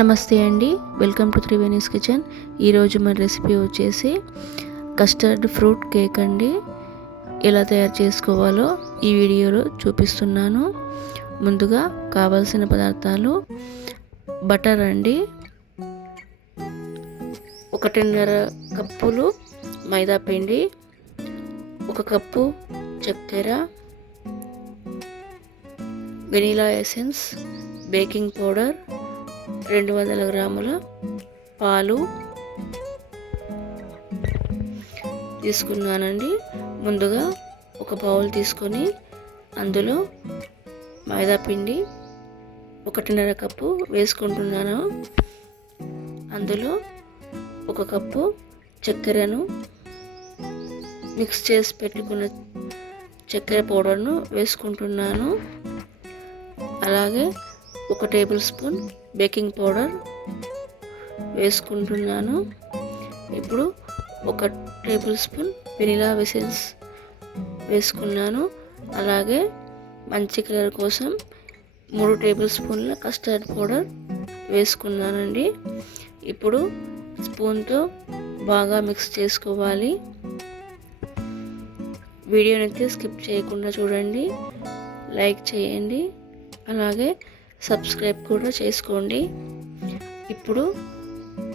నమస్తే అండి. Welcome to Triveni's kitchen ఈరోజు మన రెసిపీ వచ్చేసి కస్టర్డ్ ఫ్రూట్ కేక్ అండి. ఎలా తయారు చేసుకోవాలో ఈ వీడియోలో చూపిస్తున్నాను. ముందుగా కావాల్సిన పదార్థాలు బటర్ అండి. ఒకటిన్నర కప్పులు మైదా పిండి ఒక కప్పు చక్కెర వెనీలా ఎసెన్స్ బేకింగ్ పౌడర్ రెండు వందల గ్రాముల పాలు తీసుకున్నానండి. ముందుగా ఒక బౌల్ తీసుకొని అందులో మైదా పిండి ఒకటిన్నర కప్పు వేసుకుంటున్నాను. అందులో ఒక కప్పు చక్కెరను మిక్స్ చేసి పెట్టుకున్న చక్కెర పౌడర్ను వేసుకుంటున్నాను. అలాగే ఒక టేబుల్ స్పూన్ బేకింగ్ పౌడర్ వేసుకుంటున్నాను. ఇప్పుడు ఒక టేబుల్ స్పూన్ వెనిలా వెసెన్స్ వేసుకున్నాను. అలాగే మంచి కలర్ కోసం మూడు టేబుల్ స్పూన్ల కస్టర్డ్ పౌడర్ వేసుకున్నానండి. ఇప్పుడు స్పూన్తో బాగా మిక్స్ చేసుకోవాలి. వీడియోనైతే స్కిప్ చేయకుండా చూడండి. లైక్ చేయండి. అలాగే సబ్స్క్రైబ్ కూడా చేసుకోండి. ఇప్పుడు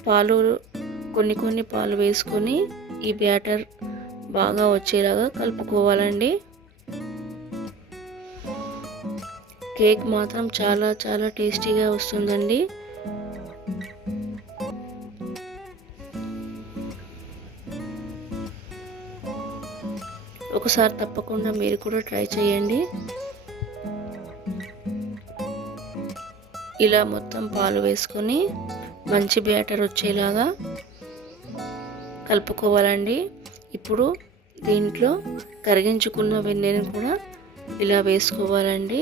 పాలు కొన్ని కొన్ని పాలు వేసుకొని ఈ బ్యాటర్ బాగా వచ్చేలాగా కలుపుకోవాలండి. కేక్ మాత్రం చాలా చాలా టేస్టీగా వస్తుందండి. ఒకసారి తప్పకుండా మీరు కూడా ట్రై చేయండి. ఇలా మొత్తం పాలు వేసుకొని మంచి బ్యాటర్ వచ్చేలాగా కలుపుకోవాలండి. ఇప్పుడు దీంట్లో కరిగించుకున్న వెన్నెను కూడా ఇలా వేసుకోవాలండి.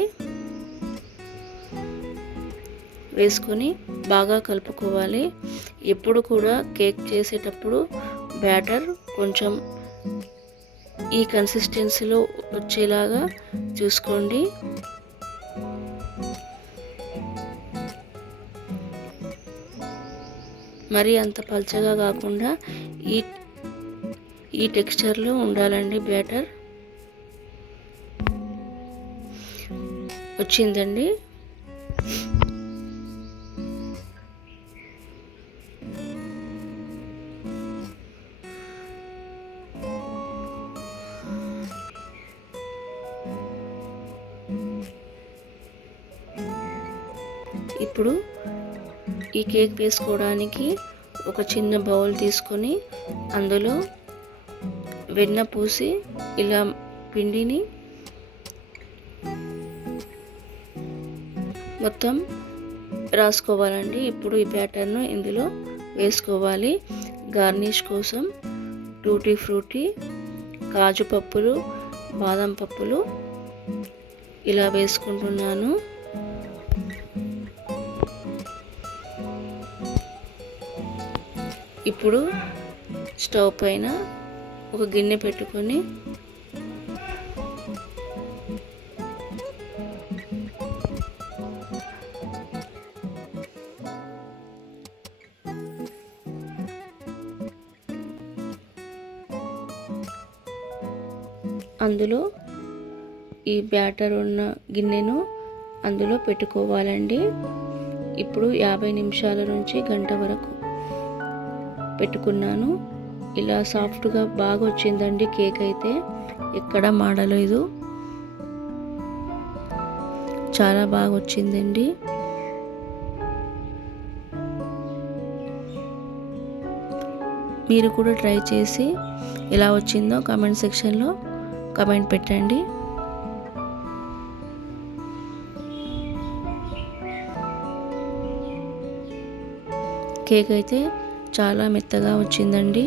వేసుకొని బాగా కలుపుకోవాలి. ఎప్పుడు కూడా కేక్ చేసేటప్పుడు బ్యాటర్ కొంచెం ఈ కన్సిస్టెన్సీలో వచ్చేలాగా చూసుకోండి. మరి అంత పల్చగా కాకుండా ఈ ఈ టెక్స్చర్లో ఉండాలండి బ్యాటర్. వచ్చిందండి. ఇప్పుడు ఈ కేక్ వేసుకోవడానికి ఒక చిన్న బౌల్ తీసుకొని అందులో వెన్న పూసి ఇలా పిండిని మొత్తం రాసుకోవాలండి. ఇప్పుడు ఈ బ్యాటర్ను ఇందులో వేసుకోవాలి. గార్నిష్ కోసం టూటీ ఫ్రూటీ కాజు పప్పులు బాదం పప్పులు ఇలా వేసుకుంటున్నాను. ఇప్పుడు స్టవ్ పైన ఒక గిన్నె పెట్టుకొని అందులో ఈ బ్యాటర్ ఉన్న గిన్నెను అందులో పెట్టుకోవాలండి. ఇప్పుడు యాభై నిమిషాల నుంచి గంట వరకు పెట్టుకున్నాను. ఇలా సాఫ్ట్గా బాగా వచ్చిందండి కేక్ అయితే ఎక్కడ మాడలేదు. చాలా బాగా వచ్చిందండి మీరు కూడా ట్రై చేసి ఎలా వచ్చిందో కామెంట్ సెక్షన్లో కామెంట్ పెట్టండి. కేక్ అయితే చాలా మెత్తగా వచ్చిందండి.